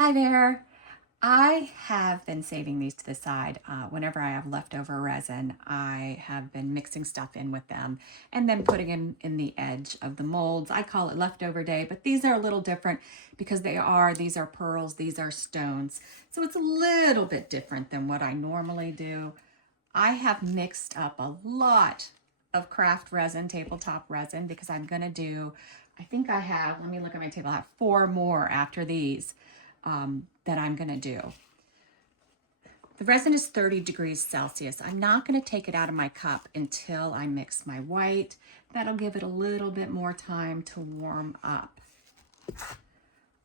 Hi there. I have been saving these to the side. Whenever I have leftover resin, I have been mixing stuff in with them and then putting in the edge of the molds. I call it leftover day, but these are a little different because these are pearls, these are stones. So it's a little bit different than what I normally do. I have mixed up a lot of craft resin, tabletop resin, because I'm gonna do, I think I have, let me look at my table, I have 4 more after these that I'm gonna do. The resin is 30 degrees Celsius. I'm not gonna take it out of my cup until I mix my white. That'll give it a little bit more time to warm up.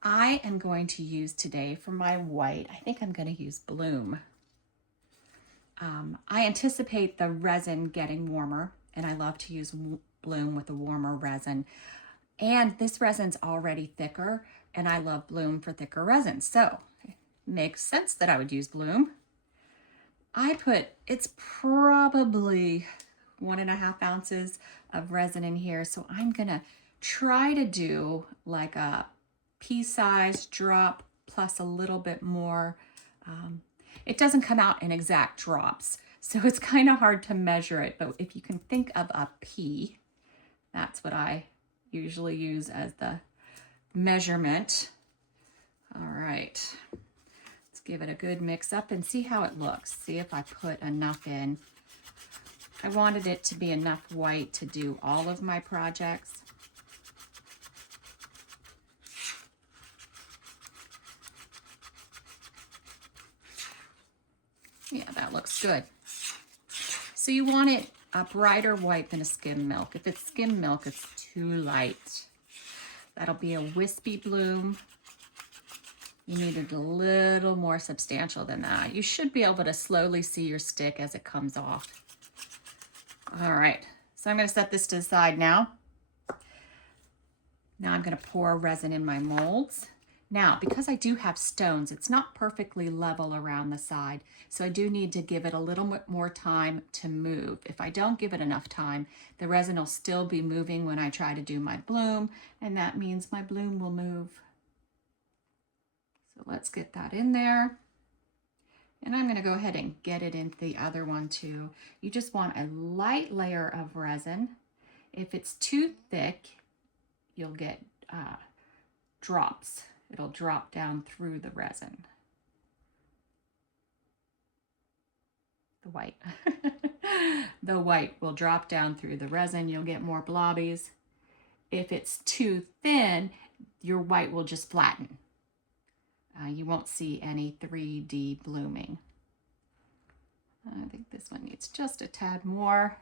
I am going to use today for my white, I think I'm gonna use Bloom. I anticipate the resin getting warmer, and I love to use Bloom with a warmer resin. And this resin's already thicker, and I love Bloom for thicker resin. So it makes sense that I would use Bloom. It's probably 1.5 ounces of resin in here. So I'm gonna try to do like a pea-sized drop plus a little bit more. It doesn't come out in exact drops, so it's kind of hard to measure it. But if you can think of a pea, that's what I usually use as the measurement. All right, let's give it a good mix up and see how it looks. See if I put enough in. I wanted it to be enough white to do all of my projects. Yeah, that looks good. So you want it a brighter white than a skim milk. If it's skim milk, it's too light. That'll be a wispy bloom. You need it a little more substantial than that. You should be able to slowly see your stick as it comes off. All right, so I'm gonna set this to the side now. Now I'm gonna pour resin in my molds. Now, because I do have stones, it's not perfectly level around the side, so I do need to give it a little bit more time to move. If I don't give it enough time, the resin will still be moving when I try to do my bloom, and that means my bloom will move. So let's get that in there. And I'm gonna go ahead and get it into the other one too. You just want a light layer of resin. If it's too thick, you'll get drops. It'll drop down through the resin. The white. The white will drop down through the resin. You'll get more blobbies. If it's too thin, your white will just flatten. You won't see any 3D blooming. I think this one needs just a tad more.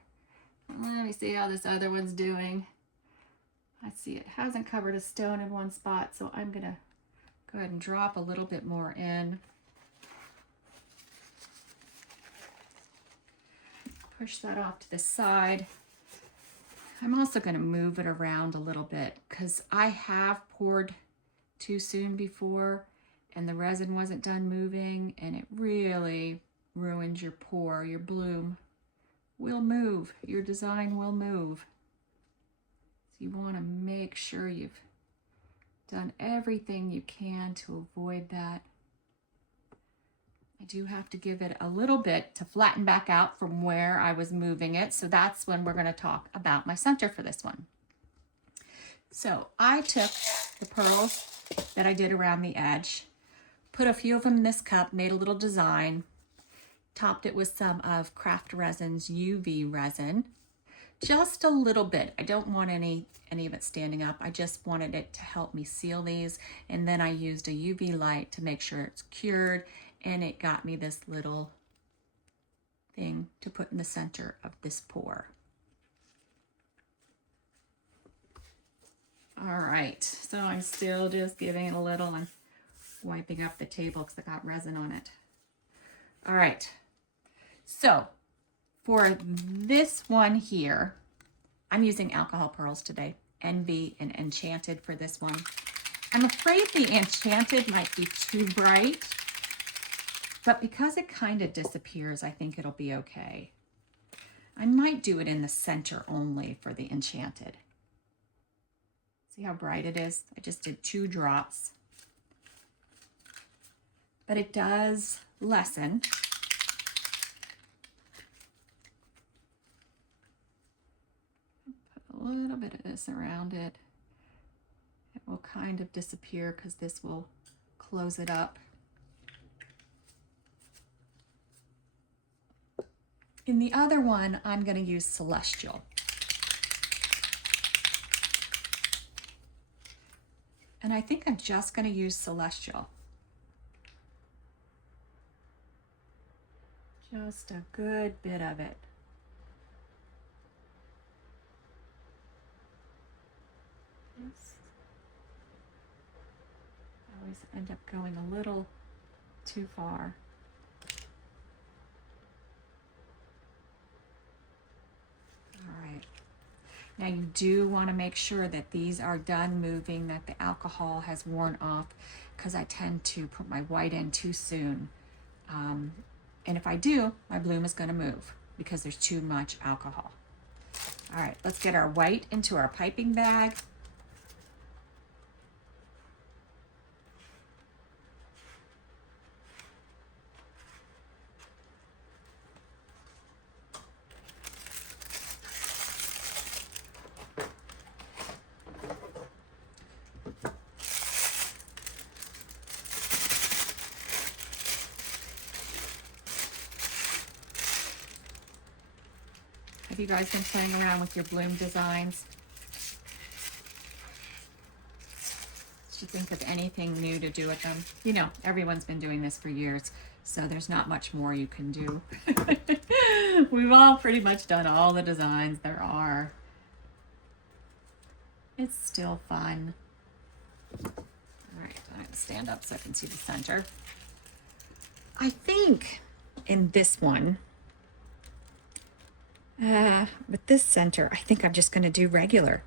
Let me see how this other one's doing. I see it hasn't covered a stone in one spot, so I'm gonna go ahead and drop a little bit more in. Push that off to the side. I'm also gonna move it around a little bit because I have poured too soon before and the resin wasn't done moving, and it really ruins your pour. Your bloom will move, your design will move. So you wanna make sure you've done everything you can to avoid that. I do have to give it a little bit to flatten back out from where I was moving it. So that's when we're gonna talk about my center for this one. So I took the pearls that I did around the edge, put a few of them in this cup, made a little design, topped it with some of Craft Resin's UV resin, just a little bit. I don't want any of it standing up. I just wanted it to help me seal these. And then I used a UV light to make sure it's cured, and it got me this little thing to put in the center of this pour. All right, so I'm still just giving it a little and wiping up the table because I got resin on it. All right, so for this one here, I'm using alcohol pearls today, Envy and Enchanted for this one. I'm afraid the Enchanted might be too bright, but because it kind of disappears, I think it'll be okay. I might do it in the center only for the Enchanted. See how bright it is? I just did 2 drops. but it does lessen. Put a little bit of this around it. It will kind of disappear because this will close it up. In the other one, I'm going to use Celestial. And I think I'm just going to use Celestial. Just a good bit of it. I always end up going a little too far. All right. Now you do want to make sure that these are done moving, that the alcohol has worn off, because I tend to put my white in too soon. And if I do, my bloom is going to move because there's too much alcohol. All right, let's get our white into our piping bag. Have you guys been playing around with your bloom designs? Did you think of anything new to do with them? You know, everyone's been doing this for years, so there's not much more you can do. We've all pretty much done all the designs there are. It's still fun. All right, I'm going to stand up so I can see the center. I think in this one, with this center, I think I'm just going to do regular.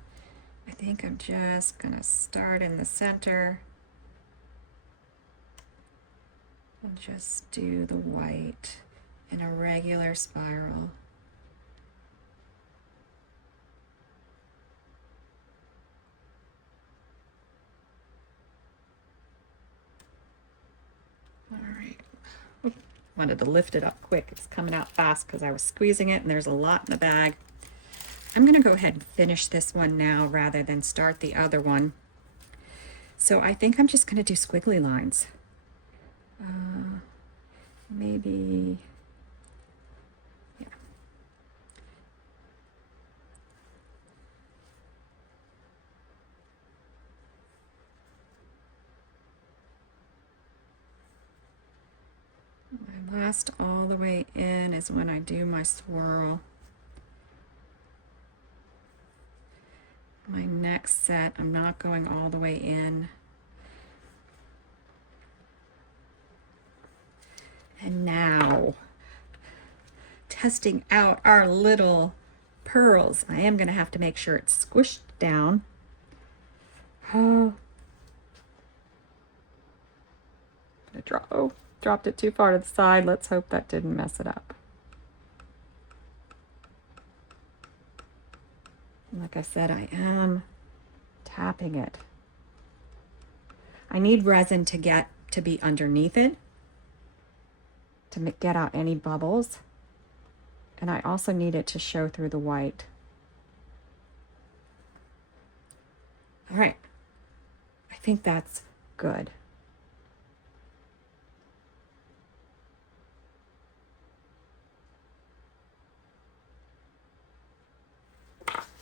I think I'm just going to start in the center and just do the white in a regular spiral. All right. Wanted to lift it up quick. It's coming out fast because I was squeezing it and there's a lot in the bag. I'm going to go ahead and finish this one now rather than start the other one. So I think I'm just going to do squiggly lines. Maybe, yeah. My last all the way in is when I do my swirl. My next set, I'm not going all the way in. And now, testing out our little pearls. I am going to have to make sure it's squished down. Oh, dropped it too far to the side. Let's hope that didn't mess it up. Like I said, I am tapping it. I need resin to get to be underneath it to get out any bubbles. And I also need it to show through the white. All right. I think that's good.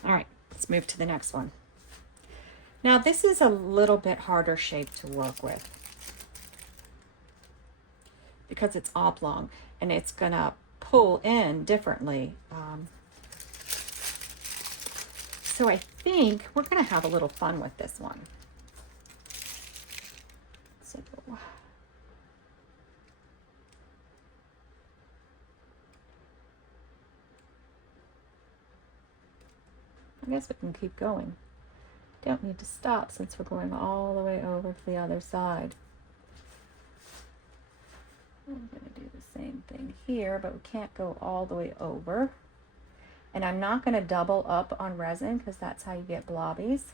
All right, let's move to the next one. Now this is a little bit harder shape to work with because it's oblong and it's gonna pull in differently. So I think we're gonna have a little fun with this one. So, I guess we can keep going. Don't need to stop since we're going all the way over to the other side. I'm going to do the same thing here, but we can't go all the way over. And I'm not going to double up on resin because that's how you get blobbies.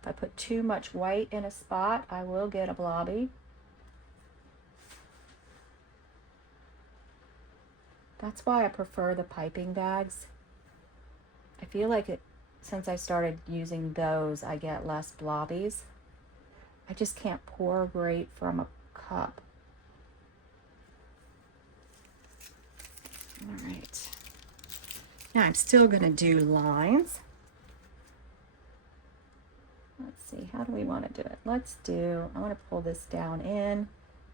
If I put too much white in a spot, I will get a blobby. That's why I prefer the piping bags. I feel like since I started using those, I get less blobbies. I just can't pour great from a cup. All right. Now I'm still going to do lines. Let's see, how do we want to do it? I want to pull this down in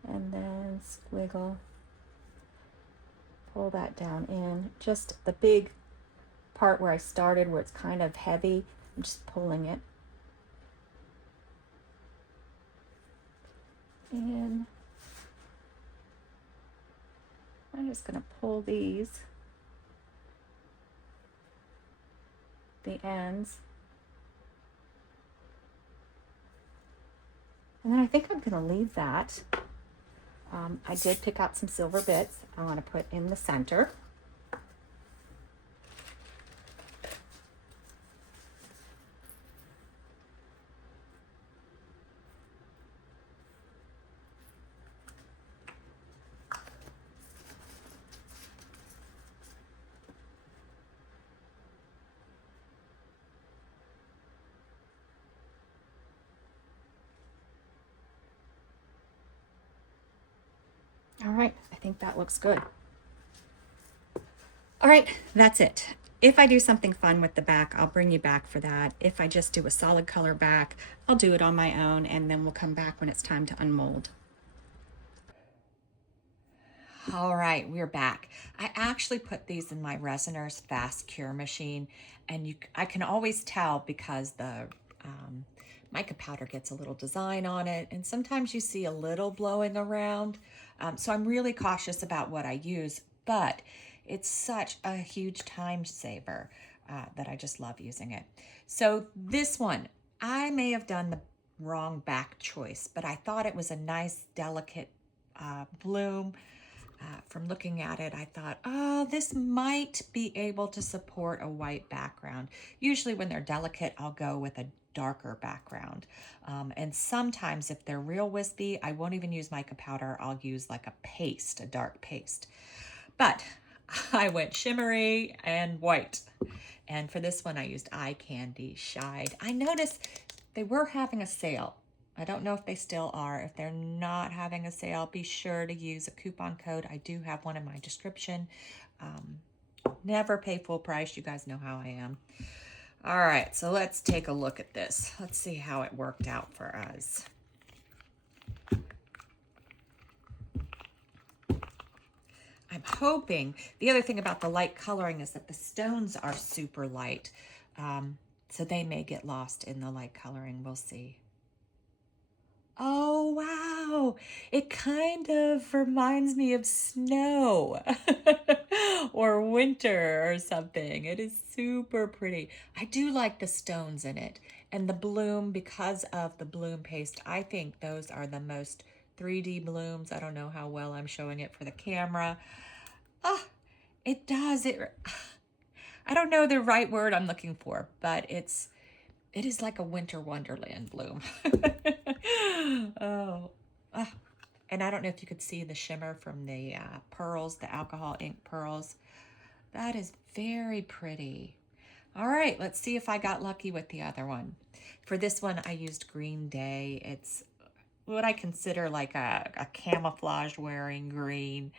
and then squiggle. Pull that down in. Just the big part where I started, where it's kind of heavy, I'm just pulling it in. I'm just going to pull the ends. And then I think I'm going to leave that. I did pick out some silver bits I want to put in the center. All right, I think that looks good. All right, that's it. If I do something fun with the back, I'll bring you back for that. If I just do a solid color back, I'll do it on my own, and then we'll come back when it's time to unmold. All right, we're back. I actually put these in my Resiner's fast cure machine, and I can always tell because the mica powder gets a little design on it, and sometimes you see a little blowing around. So I'm really cautious about what I use, but it's such a huge time saver that I just love using it. So this one, I may have done the wrong back choice, but I thought it was a nice, delicate bloom. From looking at it, I thought, oh, this might be able to support a white background. Usually when they're delicate, I'll go with a darker background. And sometimes if they're real wispy, I won't even use mica powder. I'll use like a paste, a dark paste. But I went shimmery and white. And for this one, I used Eye Candy Shied. I noticed they were having a sale. I don't know if they still are. If they're not having a sale, be sure to use a coupon code. I do have one in my description. Never pay full price. You guys know how I am. All right, so let's take a look at this. Let's see how it worked out for us. I'm hoping, the other thing about the light coloring is that the stones are super light. So they may get lost in the light coloring. We'll see. Oh, wow. It kind of reminds me of snow or winter or something. It is super pretty. I do like the stones in it. And the bloom, because of the bloom paste, I think those are the most 3D blooms. I don't know how well I'm showing it for the camera. Oh, it does. I don't know the right word I'm looking for, but it is like a winter wonderland bloom. Oh, and I don't know if you could see the shimmer from the pearls, the alcohol ink pearls. That is very pretty. All right, let's see if I got lucky with the other one. For this one, I used Green Day. It's what I consider like a camouflage wearing green.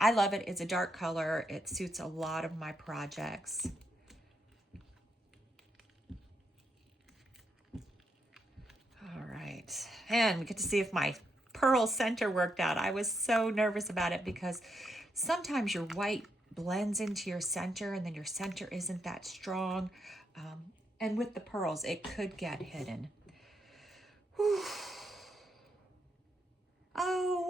I love it. It's a dark color. It suits a lot of my projects. All right, and we get to see if my pearl center worked out. I was so nervous about it because sometimes your white blends into your center and then your center isn't that strong. And with the pearls, it could get hidden. Whew. Oh,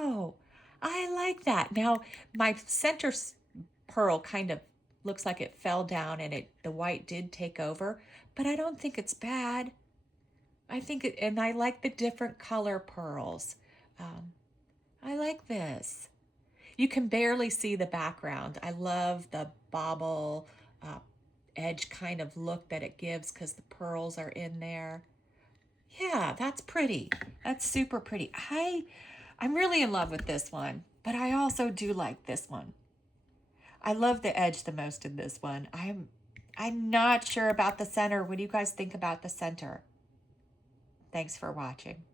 wow. I like that. Now, my center pearl kind of looks like it fell down and the white did take over, but I don't think it's bad. I think and I like the different color pearls. I like this. You can barely see the background. I love the bobble edge kind of look that it gives because the pearls are in there. Yeah, that's pretty. That's super pretty. I I'm really in love with this one, but I also do like this one. I love the edge the most in this one. I'm not sure about the center. What do you guys think about the center? Thanks for watching.